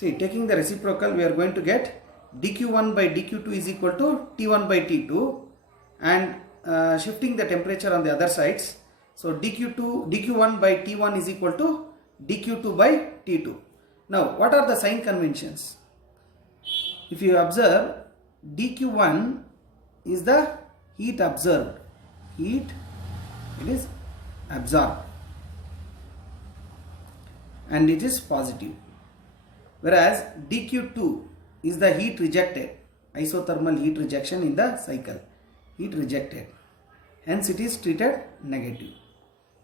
See, taking the reciprocal, we are going to get dq1 by dq2 is equal to T1 by T2, and shifting the temperature on the other sides. So dq1 by T1 is equal to dq2 by T2. Now, what are the sign conventions? If you observe, dq1 is the heat absorbed. It is absorbed and it is positive. Whereas dq2 is the heat rejected, isothermal heat rejection in the cycle, heat rejected, hence it is treated negative.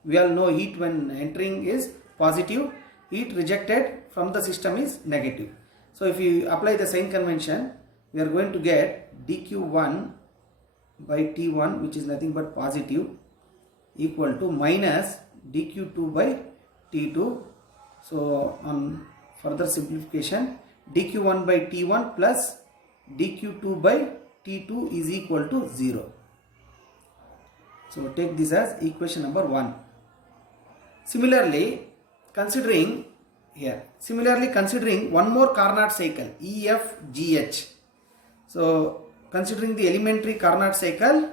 We all know heat when entering is positive, heat rejected from the system is negative. So if you apply the sign convention, we are going to get dq1 by T1, which is nothing but positive, equal to minus dq2 by T2. So on further simplification, dq1 by T1 plus dq2 by T2 is equal to 0. So take this as equation number 1. Similarly, considering one more Carnot cycle, EFGH. So considering the elementary Carnot cycle,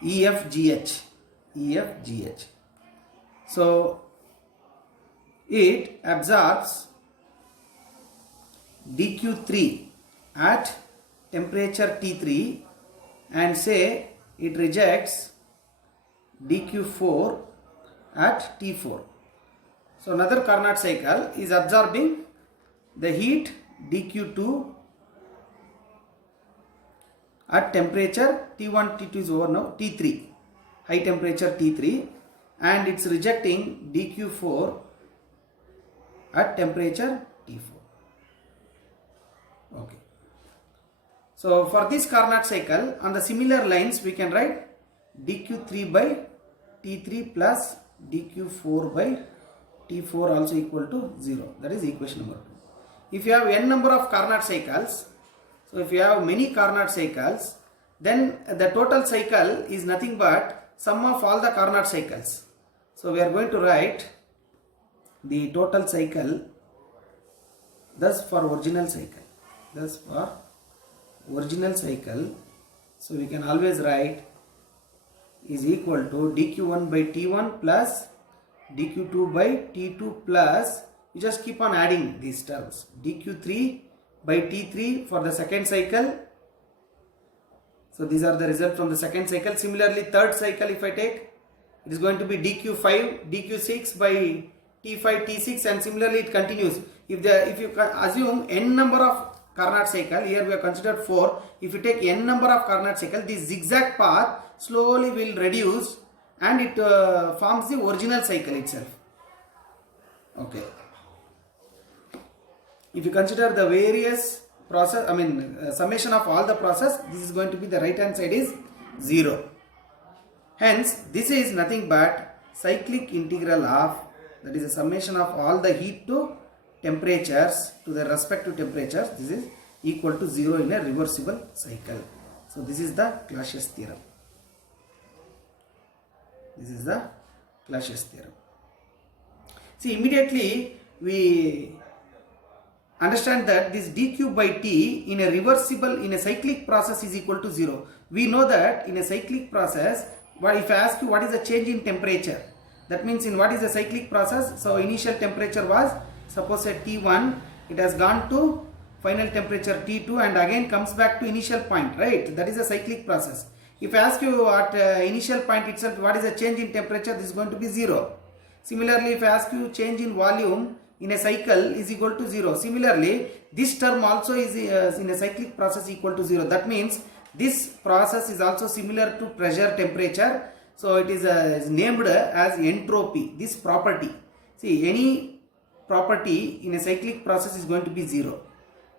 EFGH. So it absorbs dq3 at temperature T3 and say it rejects dq4 at T4. So another Carnot cycle is absorbing the heat dq2 at temperature T1, T2 is over now, T3, high temperature T3, and it's rejecting dq4 at temperature T4. Okay. So for this Carnot cycle, on the similar lines we can write dq3 by T3 plus dq4 by T4 also equal to 0. That is equation number 2. If you have n number of Carnot cycles, so if you have many Carnot cycles, then the total cycle is nothing but sum of all the Carnot cycles. So we are going to write the total cycle thus for original cycle. So we can always write is equal to dq1 by T1 plus dq2 by T2 plus, you just keep on adding these terms, dq3 by T3 for the second cycle. So these are the result from the second cycle. Similarly, third cycle if I take, it is going to be dq5, dq6 by T5, T6, and similarly it continues. If you assume n number of Carnot cycle, here we have considered 4. If you take n number of Carnot cycle, this zigzag path slowly will reduce and it forms the original cycle itself. Okay. If you consider the various process, summation of all the process, this is going to be the right hand side is 0. Hence, this is nothing but cyclic integral of, that is a summation of all the heat to temperatures to the respective temperatures. This is equal to 0 in a reversible cycle. So this is the Clausius theorem. See, immediately we understand that this dq by t in a cyclic process is equal to 0. We know that in a cyclic process, but if I ask you what is the change in temperature, that means in what is the cyclic process, so initial temperature was, suppose at T1, it has gone to final temperature T2 and again comes back to initial point, right? That is a cyclic process. If I ask you at initial point itself what is the change in temperature, this is going to be 0. Similarly, if I ask you change in volume in a cycle is equal to 0. Similarly, this term also is in a cyclic process equal to 0. That means this process is also similar to pressure, temperature. So it is named as entropy, this property. See, any property in a cyclic process is going to be 0.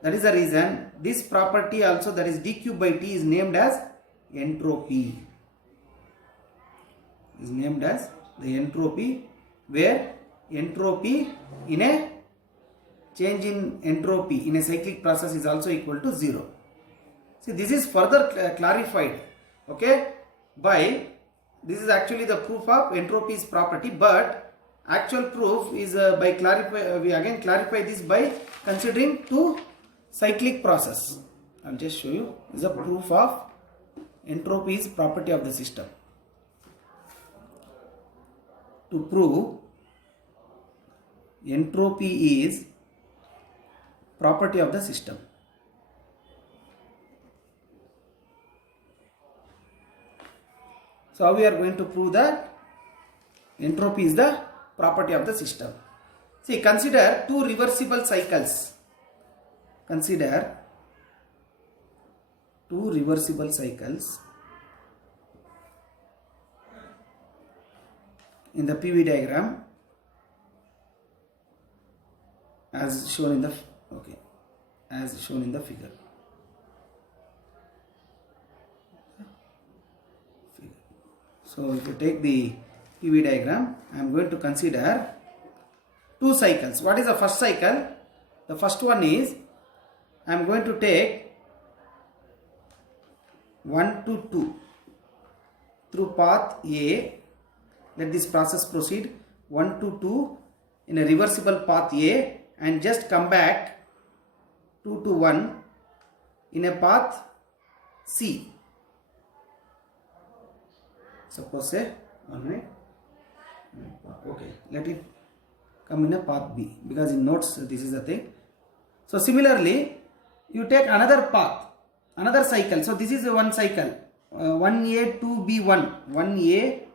That is the reason this property also, that is dq by t, is named as entropy. Is named as the entropy, where entropy in a change in entropy in a cyclic process is also equal to 0. See, this is further clarified, okay, by, this is actually the proof of entropy's property, but actual proof is by we again clarify this by considering two cyclic process. I'll just show you. This is a proof of entropy's property of the system. To prove entropy is property of the system. So how we are going to prove that entropy is the property of the system? See, consider two reversible cycles. Consider two reversible cycles in the PV diagram as shown in the figure. So if you take the PV diagram, I am going to consider two cycles. What is the first cycle? The first one is, I am going to take 1 to 2 through path A. Let this process proceed 1 to 2 in a reversible path A, and just come back 2 to 1 in a path C. Suppose say 1 minute. Okay, let it come in a path B, because in notes this is the thing. So similarly, you take another path, another cycle. So this is one cycle, 1A 2B1. 1A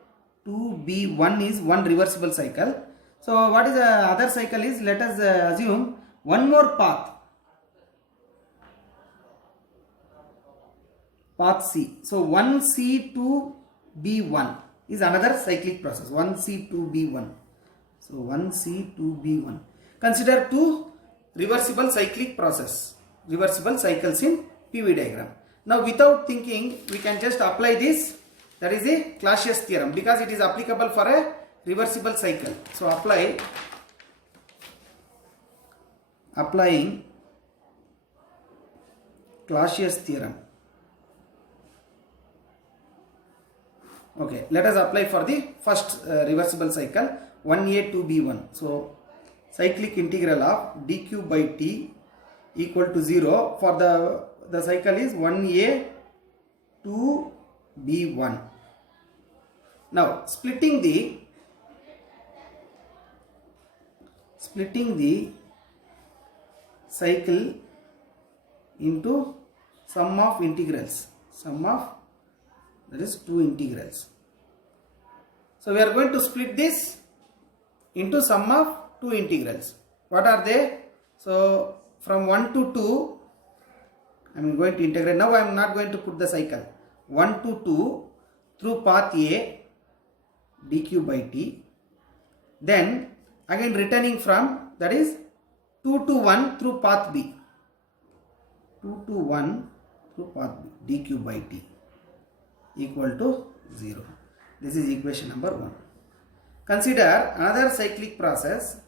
2B1 is one reversible cycle. So what is the other cycle is, let us assume one more path, path C. So 1C2B1 is another cyclic process, 1C2B1. So 1C2B1. Consider two reversible cyclic process, reversible cycles in PV diagram. Now without thinking, we can just apply this, that is a Clausius theorem, because it is applicable for a reversible cycle. So applying Clausius theorem. Okay, let us apply for the first reversible cycle, 1A 2B1. So cyclic integral of dq by t equal to 0 for the cycle is 1A 2B1. Now splitting the cycle into sum of integrals, that is two integrals. So we are going to split this into sum of two integrals. What are they? So from 1 to 2, I am going to integrate. Now I am not going to put the cycle. 1 to 2 through path A dq by t. Then again returning from, that is 2 to 1 through path B. 2 to 1 through path B dq by t equal to 0. This is equation number 1. Consider another cyclic process,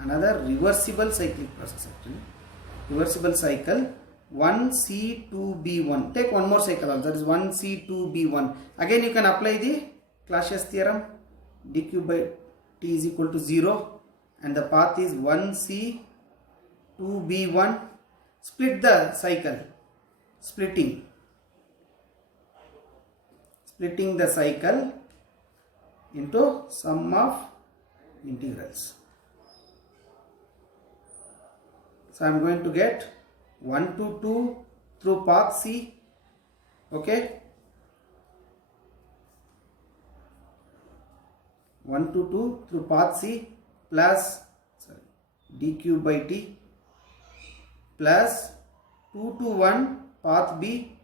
another reversible cyclic process actually. Reversible cycle 1C2B1. Take one more cycle also, that is 1C2B1. Again you can apply the Clausius theorem, dq by t is equal to 0 and the path is 1C2B1. Split the cycle, splitting the cycle into sum of integrals. So I am going to get 1 to 2 through path C, okay, 1 to 2 through path C plus dq by t plus 2 to 1 path B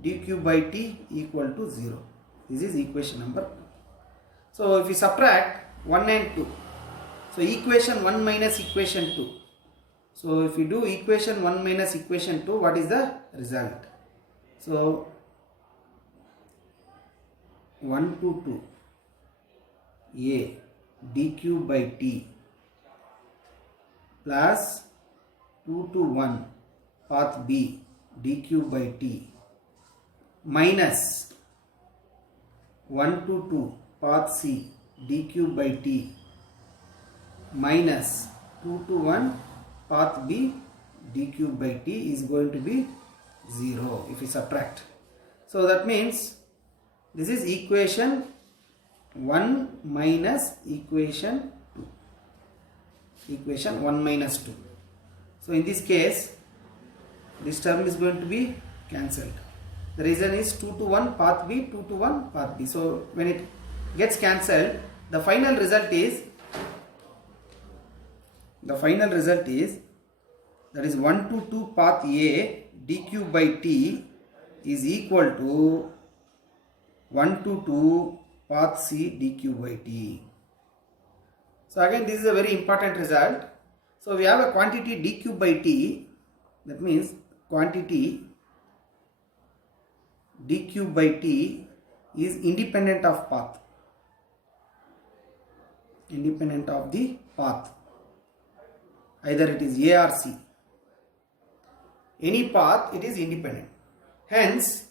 dq by t equal to 0. This is equation number 2. So if we subtract 1 and 2, so equation 1 minus equation 2. So if we do equation 1 minus equation 2, what is the result? So 1 to 2 a dq by t plus 2 to 1 path B dq by t minus 1 to 2 path C dq by t minus 2 to 1 path B dq by t is going to be 0 if we subtract. So that means this is equation 1 minus equation 2. Equation 1 minus 2. So in this case, this term is going to be cancelled. The reason is 2 to 1 path B, 2 to 1 path B. So when it gets cancelled, the final result is that is 1 to 2 path A dq by t is equal to 1 to 2 path C dq by t. So again, this is a very important result. So we have a quantity dq by t, that means quantity dq by t is independent of path, independent of the path, either it is A or C. Any path, it is independent. Hence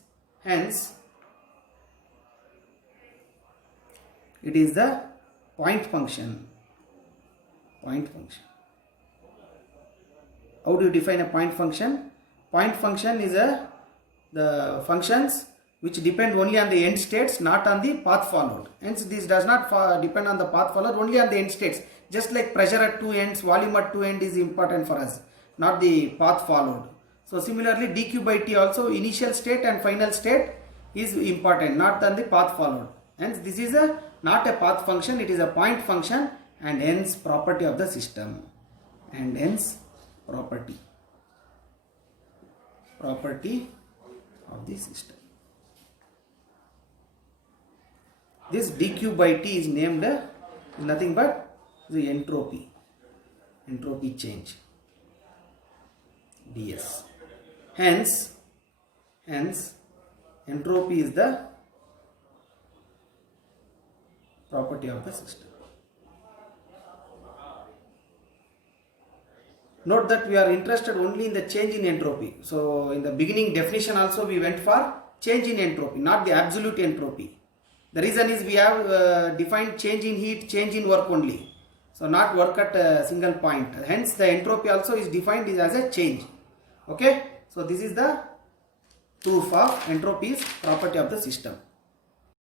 it is the point function. Point function. How do you define a point function? Point function is the functions which depend only on the end states, not on the path followed. Hence this does not depend on the path followed, only on the end states. Just like pressure at two ends, volume at two ends is important for us, not the path followed. So similarly dq by t also, initial state and final state is important, not on the path followed. Hence this is not a path function, it is a point function, and hence property of the system, and hence property of the system. This dq by t is named nothing but the entropy change, ds. Hence entropy is the property of the system. Note that we are interested only in the change in entropy. So in the beginning definition also we went for change in entropy, not the absolute entropy. The reason is we have defined change in heat, change in work only. So not work at a single point. Hence the entropy also is defined as a change. Okay. So this is the proof of entropy is property of the system.